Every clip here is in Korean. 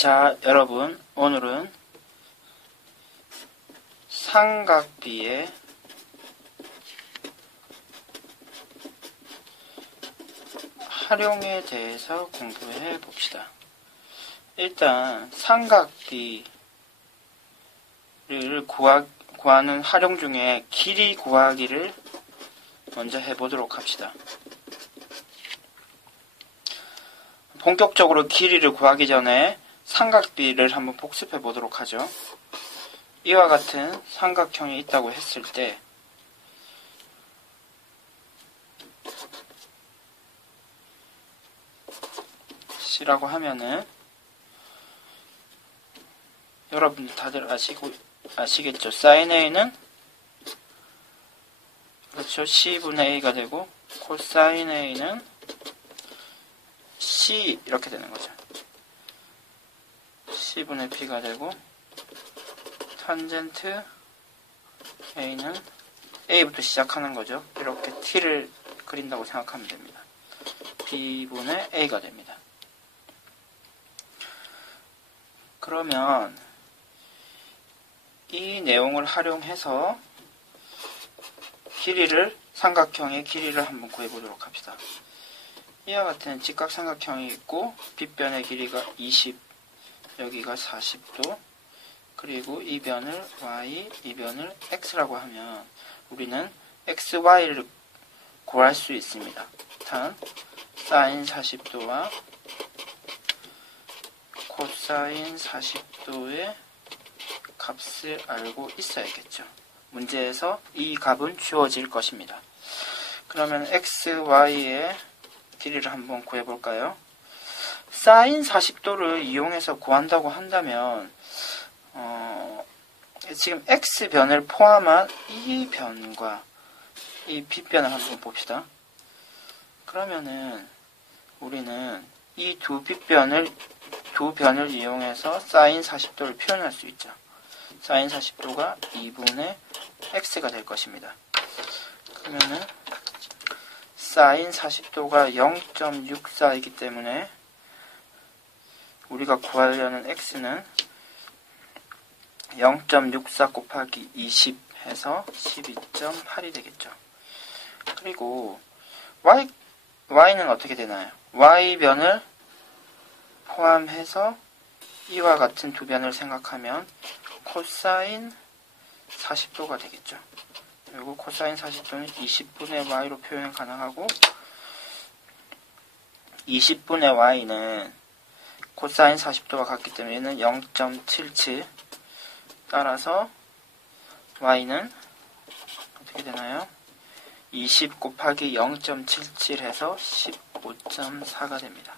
자, 여러분, 오늘은 삼각비의 활용에 대해서 공부해 봅시다. 일단 삼각비를 구하는 활용 중에 길이 구하기를 먼저 해보도록 합시다. 본격적으로 길이를 구하기 전에 삼각비를 한번 복습해 보도록 하죠. 이와 같은 삼각형이 있다고 했을 때 C라고 하면은 여러분들 다들 아시겠죠? sin A는 그렇죠. C분의 A가 되고 코사인 A는 C 이렇게 되는 거죠. C분의 B가 되고 탄젠트 A는 A부터 시작하는 거죠. 이렇게 T를 그린다고 생각하면 됩니다. B분의 A가 됩니다. 그러면 이 내용을 활용해서 삼각형의 길이를 한번 구해보도록 합시다. 이와 같은 직각삼각형이 있고 빗변의 길이가 20, 여기가 40도, 그리고 이 변을 y, 이 변을 x라고 하면 우리는 x, y를 구할 수 있습니다. 단 sin 40도와 코사인 40도의 값을 알고 있어야겠죠. 문제에서 이 값은 주어질 것입니다. 그러면 x, y의 길이를 한번 구해볼까요? sin 40도를 이용해서 구한다고 한다면 지금 x변을 포함한 이 변과 이 빗변을 한번 봅시다. 그러면은 우리는 이 두 변을 이용해서 sin 40도를 표현할 수 있죠. sin 40도가 2분의 x가 될 것입니다. 그러면은 sin 40도가 0.64이기 때문에 우리가 구하려는 x는 0.64 곱하기 20 해서 12.8이 되겠죠. 그리고 y는 어떻게 되나요? y변을 포함해서 이와 같은 두 변을 생각하면 코사인 40도가 되겠죠. 그리고 코사인 40도는 20분의 y로 표현 가능하고 20분의 y는 코사인 40도와 같기 때문에 얘는 0.77 따라서 y는 어떻게 되나요? 20 곱하기 0.77 해서 15.4가 됩니다.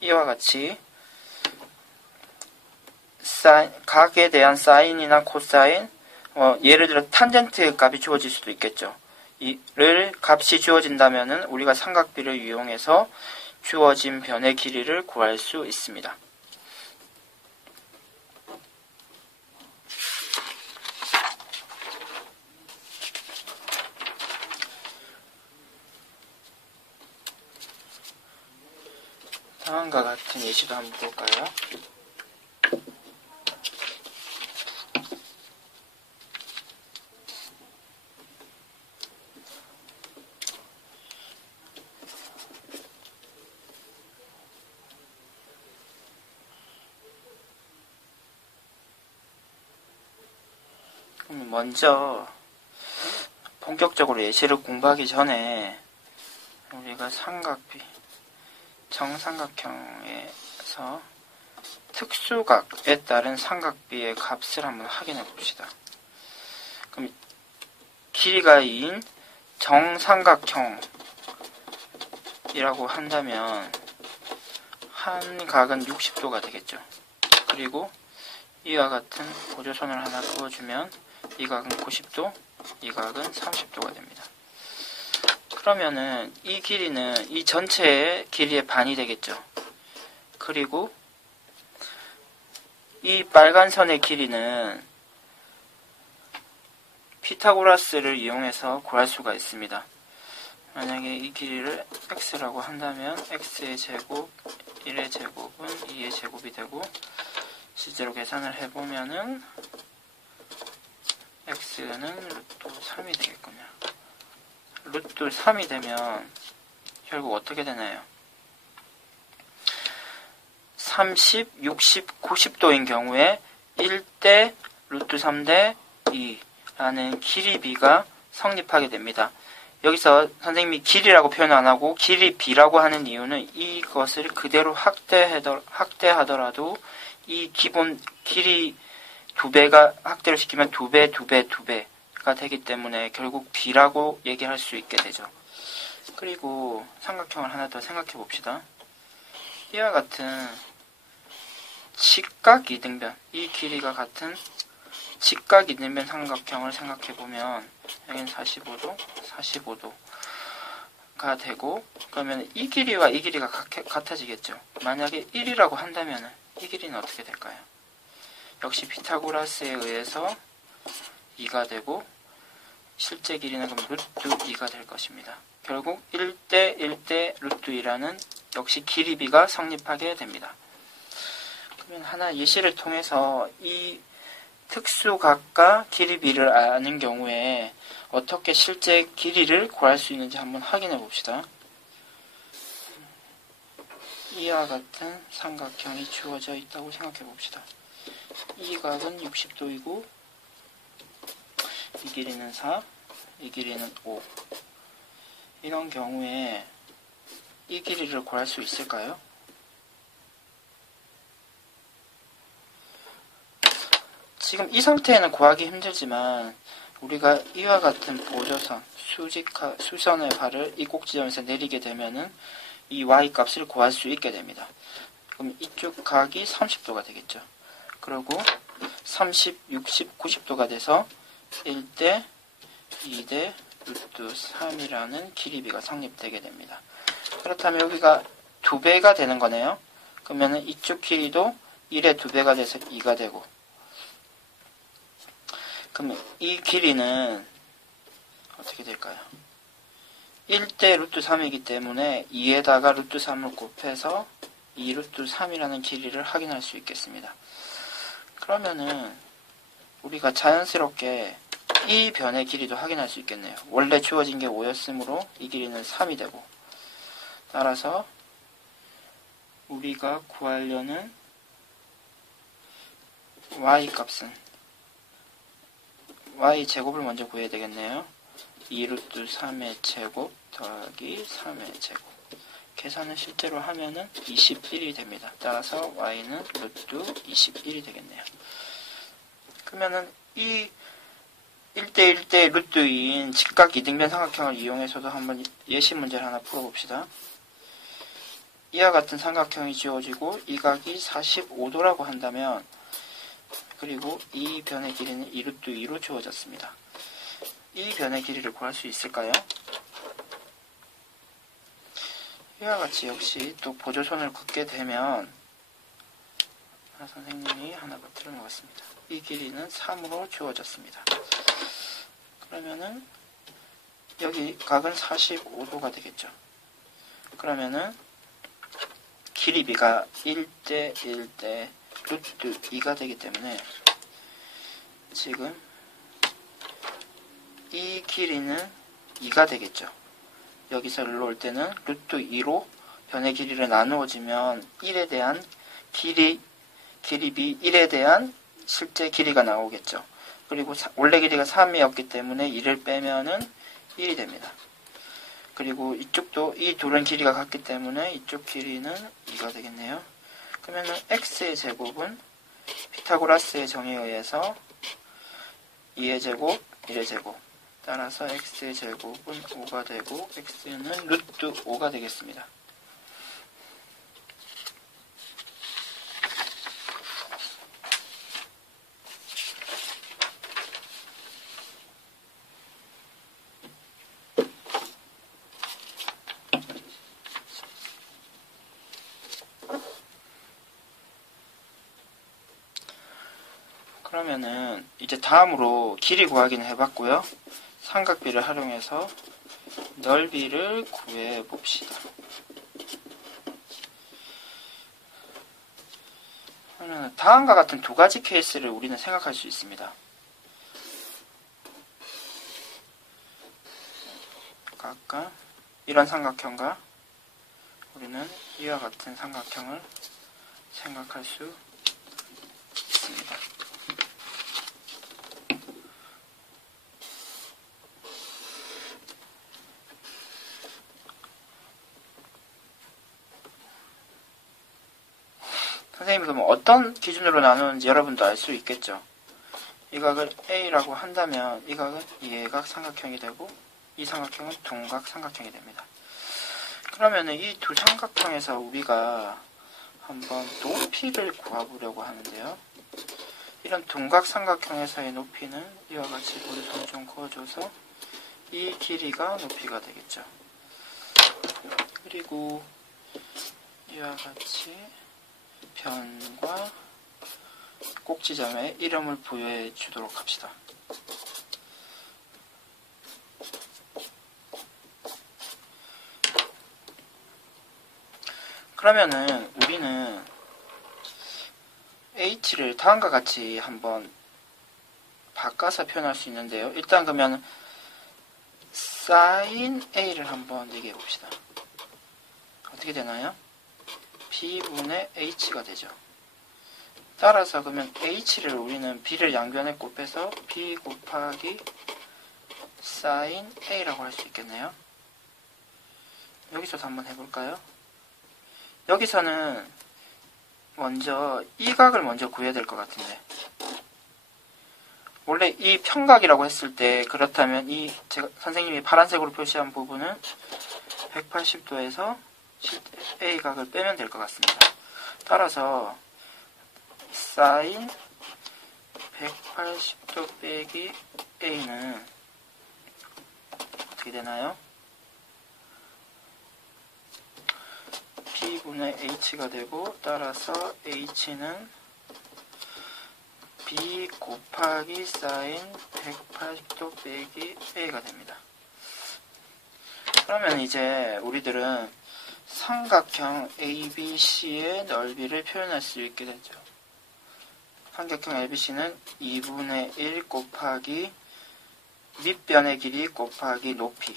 이와 같이 각에 대한 사인이나 코사인, 예를 들어 탄젠트 값이 주어질 수도 있겠죠. 이를 값이 주어진다면은 우리가 삼각비를 이용해서 주어진 변의 길이를 구할 수 있습니다. 다음과 같은 예시도 한번 볼까요? 그럼 먼저 본격적으로 예시를 공부하기 전에 우리가 정삼각형에서 특수각에 따른 삼각비의 값을 한번 확인해 봅시다. 그럼 길이가 2인 정삼각형이라고 한다면 한 각은 60도가 되겠죠. 그리고 이와 같은 보조선을 하나 그어주면 이 각은 90도, 이 각은 30도가 됩니다. 그러면은 이 길이는 이 전체의 길이의 반이 되겠죠. 그리고 이 빨간 선의 길이는 피타고라스를 이용해서 구할 수가 있습니다. 만약에 이 길이를 x라고 한다면 x의 제곱 1의 제곱은 2의 제곱이 되고, 실제로 계산을 해보면은 x는 루트 3이 되겠군요. 루트 3이 되면 결국 어떻게 되나요? 30, 60, 90도인 경우에 1대 루트 3대 2라는 길이 b가 성립하게 됩니다. 여기서 선생님이 길이라고 표현 안 하고 길이 b라고 하는 이유는 이것을 그대로 확대하더라도 이 기본 길이 2배가 확대를 시키면 2배, 2배, 2배가 되기 때문에 결국 b라고 얘기할 수 있게 되죠. 그리고 삼각형을 하나 더 생각해 봅시다. 이와 같은 직각 이등변, 이 길이가 같은 직각 이등변 삼각형을 생각해 보면 여기는 45도, 45도가 되고, 그러면 이 길이와 이 길이가 같아지겠죠. 만약에 1이라고 한다면 이 길이는 어떻게 될까요? 역시 피타고라스에 의해서 2가 되고, 실제 길이는 그럼 루트 2가 될 것입니다. 결국 1대 1대 루트 2라는 역시 길이 b가 성립하게 됩니다. 그러면 하나 예시를 통해서 이 특수각과 길이 b를 아는 경우에 어떻게 실제 길이를 구할 수 있는지 한번 확인해 봅시다. 이와 같은 삼각형이 주어져 있다고 생각해 봅시다. 이 각은 60도이고 이 길이는 4, 이 길이는 5. 이런 경우에 이 길이를 구할 수 있을까요? 지금 이 상태에는 구하기 힘들지만 우리가 이와 같은 보조선, 수선의 발을 이 꼭지점에서 내리게 되면은 이 y값을 구할 수 있게 됩니다. 그럼 이쪽 각이 30도가 되겠죠. 그리고 30, 60, 90도가 돼서 1대 2대 루트 3이라는 길이 b가 성립되게 됩니다. 그렇다면 여기가 2배가 되는 거네요. 그러면 이쪽 길이도 1의 2배가 돼서 2가 되고, 그러면 이 길이는 어떻게 될까요? 1대 루트 3이기 때문에 2에다가 루트 3을 곱해서 2 루트 3이라는 길이를 확인할 수 있겠습니다. 그러면은 우리가 자연스럽게 이 변의 길이도 확인할 수 있겠네요. 원래 주어진 게 5였으므로 이 길이는 3이 되고, 따라서 우리가 구하려는 y값은 y제곱을 먼저 구해야 되겠네요. 2 루트 3의 제곱 더하기 3의 제곱. 계산을 실제로 하면은 21이 됩니다. 따라서 y는 루트 21이 되겠네요. 그러면은 이 1대 1대 루트 2인 직각 이등변 삼각형을 이용해서도 한번 예시 문제를 하나 풀어봅시다. 이와 같은 삼각형이 지어지고 이 각이 45도라고 한다면, 그리고 이 변의 길이는 2 루트 2로 주어졌습니다. 이 변의 길이를 구할 수 있을까요? 이와 같이 역시 또 보조선을 긋게 되면 선생님이 하나 더 틀어놓았습니다. 이 길이는 3으로 주어졌습니다. 그러면은 여기 각은 45도가 되겠죠. 그러면은 길이 b가 1대 1대 루트 2가 되기 때문에 지금 이 길이는 2가 되겠죠. 여기서 일로 올 때는 루트 2로 변의 길이를 나누어지면 1에 대한 길이 b 1에 대한 실제 길이가 나오겠죠. 그리고 원래 길이가 3이었기 때문에 2를 빼면은 1이 됩니다. 그리고 이쪽도 이 둘은 길이가 같기 때문에 이쪽 길이는 2가 되겠네요. 그러면은 x의 제곱은 피타고라스의 정의에 의해서 2의 제곱, 1의 제곱. 따라서 x의 제곱은 5가 되고 x는 루트 5가 되겠습니다. 그러면은 이제 다음으로 길이 구하기는 해봤고요. 삼각비를 활용해서 넓이를 구해 봅시다. 다음과 같은 두 가지 케이스를 우리는 생각할 수 있습니다. 각각 이런 삼각형과 우리는 이와 같은 삼각형을 생각할 수 있습니다. 선생님이 그럼 어떤 기준으로 나누는지 여러분도 알 수 있겠죠. 이 각을 A라고 한다면 이 각은 예각 삼각형이 되고 이 삼각형은 둔각 삼각형이 됩니다. 그러면 이 두 삼각형에서 우리가 한번 높이를 구해보려고 하는데요. 이런 둔각 삼각형에서의 높이는 이와 같이 머리손을 좀 그어줘서 이 길이가 높이가 되겠죠. 그리고 이와 같이 변과 꼭지점에 이름을 부여해 주도록 합시다. 그러면은 우리는 h를 다음과 같이 한번 바꿔서 표현할 수 있는데요. 일단 그러면 sin a를 한번 얘기해 봅시다. 어떻게 되나요? b분의 h가 되죠. 따라서 그러면 h를 우리는 b를 양변에 곱해서 b 곱하기 sin a라고 할 수 있겠네요. 여기서도 한번 해볼까요? 여기서는 먼저 이 각을 먼저 구해야 될 것 같은데, 원래 이 평각이라고 했을 때 그렇다면 이 제가 선생님이 파란색으로 표시한 부분은 180도에서 A각을 빼면 될 것 같습니다. 따라서 sin 180도 빼기 A는 어떻게 되나요? B분의 H가 되고, 따라서 H는 B 곱하기 sin 180도 빼기 A가 됩니다. 그러면 이제 우리들은 삼각형 ABC의 넓이를 표현할 수 있게 되죠. 삼각형 ABC는 2분의 1 곱하기 밑변의 길이 곱하기 높이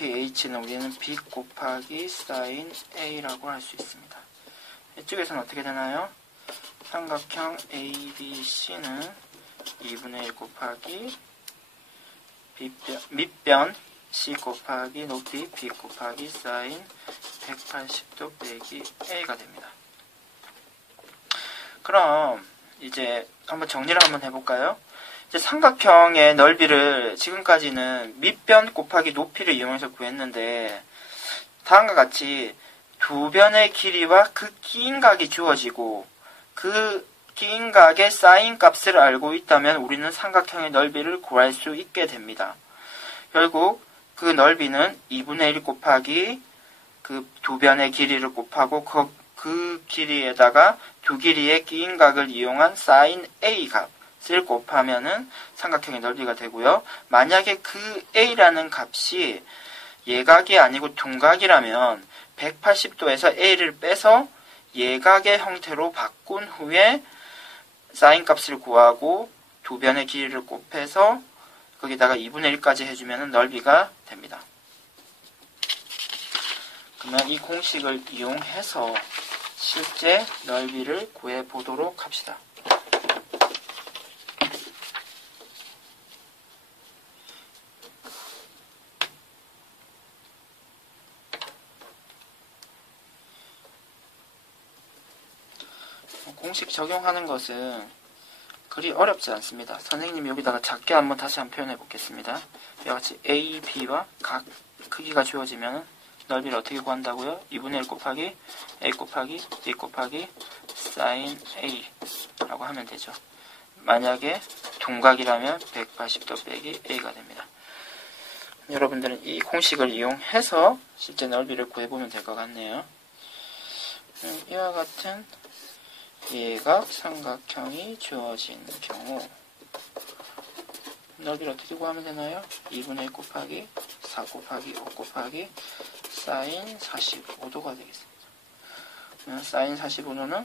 H는 우리는 B 곱하기 sin A라고 할 수 있습니다. 이쪽에서는 어떻게 되나요? 삼각형 ABC는 2분의 1 곱하기 밑변 C 곱하기 높이 B 곱하기 sin 180도 빼기 A가 됩니다. 그럼 이제 한번 정리를 한번 해볼까요? 이제 삼각형의 넓이를 지금까지는 밑변 곱하기 높이를 이용해서 구했는데, 다음과 같이 두 변의 길이와 그 끼인 각이 주어지고 그 끼인 각의 sin 값을 알고 있다면 우리는 삼각형의 넓이를 구할 수 있게 됩니다. 결국 그 넓이는 2분의 1 곱하기 그 두 변의 길이를 곱하고 그 길이에다가 두 길이의 끼인 각을 이용한 sin A 값을 곱하면은 삼각형의 넓이가 되고요. 만약에 그 A라는 값이 예각이 아니고 둔각이라면 180도에서 A를 빼서 예각의 형태로 바꾼 후에 sin 값을 구하고 두 변의 길이를 곱해서 거기다가 2분의 1까지 해주면 넓이가 됩니다. 그러면 이 공식을 이용해서 실제 넓이를 구해보도록 합시다. 공식 적용하는 것은 그리 어렵지 않습니다. 선생님이 여기다가 작게 한번 다시 한번 표현해 보겠습니다. 이와 같이 A, B와 각 크기가 주어지면 넓이를 어떻게 구한다고요? 2분의 1 곱하기 A 곱하기 B 곱하기 sin A 라고 하면 되죠. 만약에 둔각이라면 180도 빼기 A가 됩니다. 여러분들은 이 공식을 이용해서 실제 넓이를 구해보면 될 것 같네요. 이와 같은 예각 삼각형이 주어진 경우 넓이를 어떻게 구하면 되나요? 2분의 1 곱하기 4 곱하기 5 곱하기 사인 45도가 되겠습니다. 사인 45도는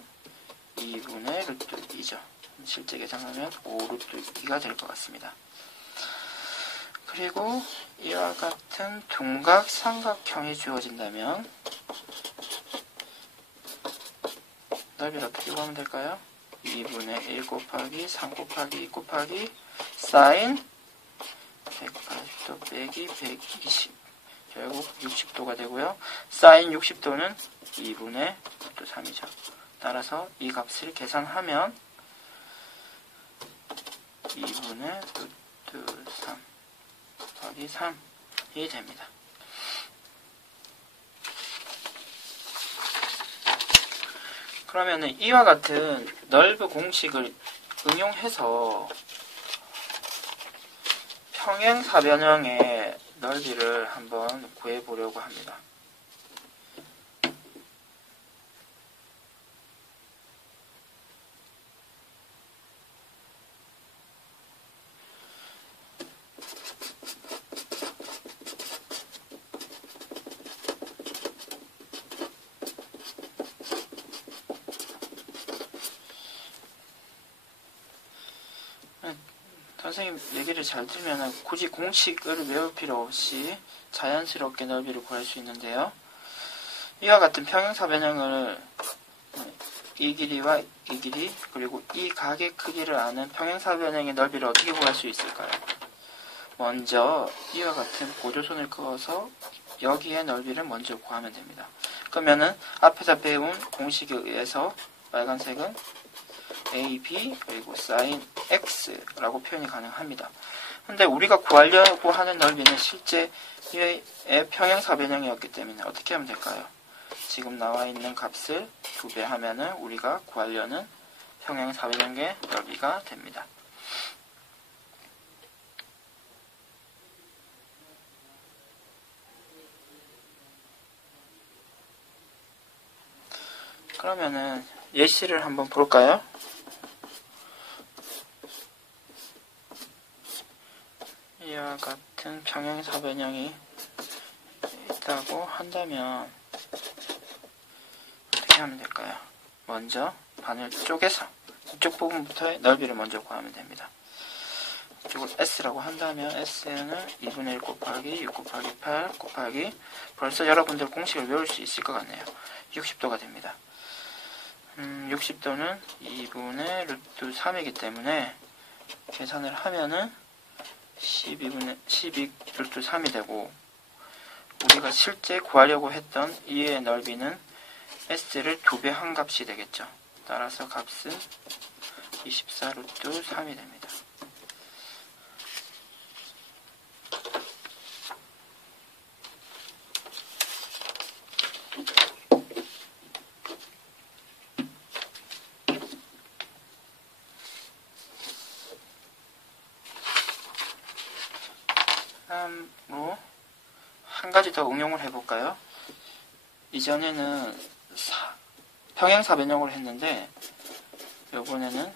2분의 루트 2죠. 실제 계산하면 5 루트 2가 될 것 같습니다. 그리고 이와 같은 둔각 삼각형이 주어진다면 넓이를 어떻게 구하면 될까요? 2분의 1 곱하기 3 곱하기 2 곱하기 사인 180도 빼기 120 결국 60도가 되고요. 사인 60도는 2분의 루트 3이죠. 따라서 이 값을 계산하면 2분의 루트 3 곱하기 3이 됩니다. 그러면은 이와 같은 넓이 공식을 응용해서 평행사변형의 넓이를 한번 구해보려고 합니다. 선생님 얘기를 잘 들으면 굳이 공식을 외울 필요 없이 자연스럽게 넓이를 구할 수 있는데요. 이와 같은 평행사변형을 이 길이와 이 길이 그리고 이 각의 크기를 아는 평행사변형의 넓이를 어떻게 구할 수 있을까요? 먼저 이와 같은 보조선을 그어서 여기의 넓이를 먼저 구하면 됩니다. 그러면은 앞에서 배운 공식에 의해서 빨간색은 AB 그리고 sin x라고 표현이 가능합니다. 근데 우리가 구하려고 하는 넓이는 실제 의 평행사변형이었기 때문에 어떻게 하면 될까요? 지금 나와 있는 값을 2배 하면은 우리가 구하려는 평행사변형의 넓이가 됩니다. 그러면은 예시를 한번 볼까요? 이와 같은 평행사변형이 있다고 한다면 어떻게 하면 될까요? 먼저 반을 쪼개서 이쪽 부분부터의 넓이를 먼저 구하면 됩니다. 이쪽을 S라고 한다면 S는 2분의 1 곱하기 6 곱하기 8 곱하기 벌써 여러분들 공식을 외울 수 있을 것 같네요. 60도가 됩니다. 60도는 2분의 루트 3이기 때문에 계산을 하면은 12 루트 3이 되고 우리가 실제 구하려고 했던 이의 넓이는 S를 2배 한 값이 되겠죠. 따라서 값은 24 루트 3이 됩니다. 다음으로 한 가지 더 응용을 해볼까요? 이전에는 평행사변형을 했는데 이번에는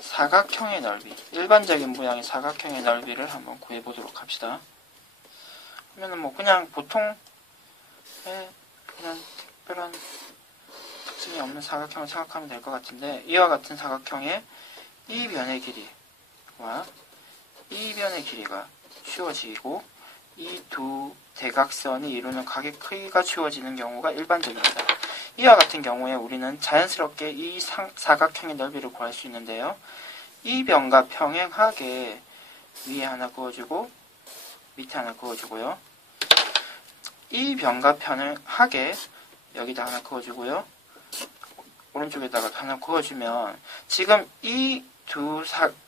사각형의 넓이, 일반적인 모양의 사각형의 넓이를 한번 구해보도록 합시다. 그러면은 뭐 그냥 보통의 그냥 특별한 특징이 없는 사각형을 생각하면 될 것 같은데 이와 같은 사각형의 이 변의 길이와 이 변의 길이가 주어지고 이 두 대각선이 이루는 각의 크기가 주어지는 경우가 일반적입니다. 이와 같은 경우에 우리는 자연스럽게 이 사각형의 넓이를 구할 수 있는데요. 이 변과 평행하게 위에 하나 그어주고 밑에 하나 그어주고요. 이 변과 평행하게 여기다 하나 그어주고요. 오른쪽에다가 하나 그어주면 지금 이 두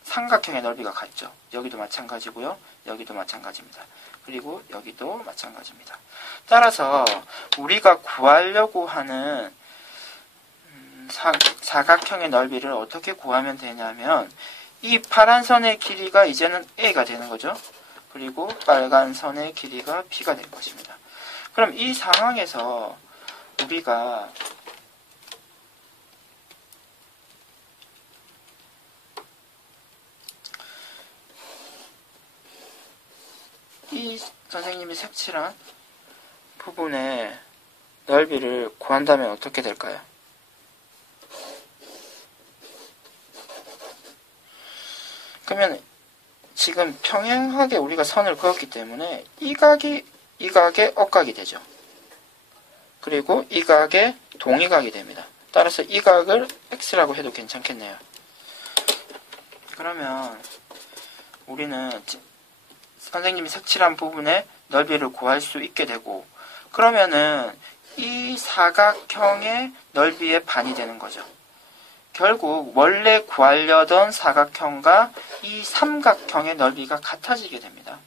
삼각형의 넓이가 같죠. 여기도 마찬가지고요. 여기도 마찬가지입니다. 그리고 여기도 마찬가지입니다. 따라서 우리가 구하려고 하는 사각형의 넓이를 어떻게 구하면 되냐면 이 파란 선의 길이가 이제는 A가 되는 거죠. 그리고 빨간 선의 길이가 B가 될 것입니다. 그럼 이 상황에서 우리가 이 선생님이 색칠한 부분의 넓이를 구한다면 어떻게 될까요? 그러면 지금 평행하게 우리가 선을 그었기 때문에 이 각이 이 각의 억각이 되죠. 그리고 이 각의 동의각이 됩니다. 따라서 이 각을 x라고 해도 괜찮겠네요. 그러면 우리는 선생님이 색칠한 부분의 넓이를 구할 수 있게 되고, 그러면은 이 사각형의 넓이의 반이 되는 거죠. 결국 원래 구하려던 사각형과 이 삼각형의 넓이가 같아지게 됩니다.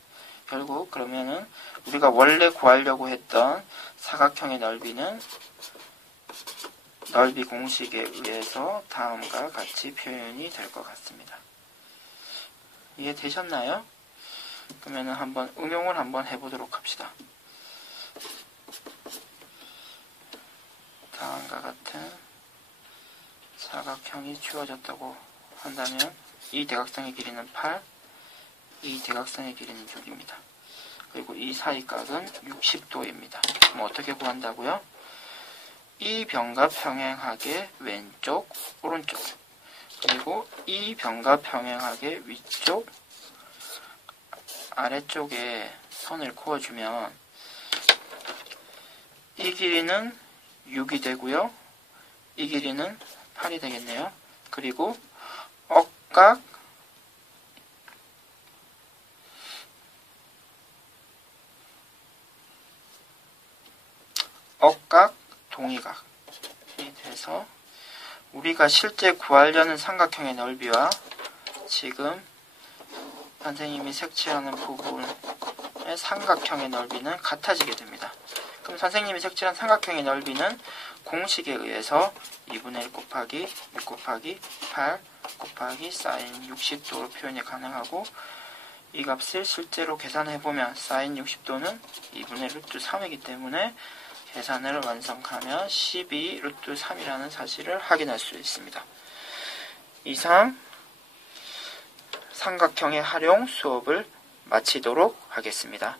결국 그러면은 우리가 원래 구하려고 했던 사각형의 넓이는 넓이 공식에 의해서 다음과 같이 표현이 될 것 같습니다. 이해되셨나요? 그러면 한번 응용을 한번 해보도록 합시다. 다음과 같은 사각형이 주어졌다고 한다면 이 대각선의 길이는 8, 이 대각선의 길이는 6입니다. 그리고 이 사이 각은 60도입니다. 그럼 어떻게 구한다고요? 이 변과 평행하게 왼쪽, 오른쪽, 그리고 이 변과 평행하게 위쪽, 아래쪽에 선을 그어주면 이 길이는 6이 되고요. 이 길이는 8이 되겠네요. 그리고 억각, 동의각이 돼서 우리가 실제 구하려는 삼각형의 넓이와 지금 선생님이 색칠하는 부분의 삼각형의 넓이는 같아지게 됩니다. 그럼 선생님이 색칠한 삼각형의 넓이는 공식에 의해서 2분의 1 곱하기 6 곱하기 8 곱하기 사인 60도로 표현이 가능하고, 이 값을 실제로 계산해보면 사인 60도는 2분의 루트 3이기 때문에 계산을 완성하면 12 루트 3이라는 사실을 확인할 수 있습니다. 이상 삼각형의 활용 수업을 마치도록 하겠습니다.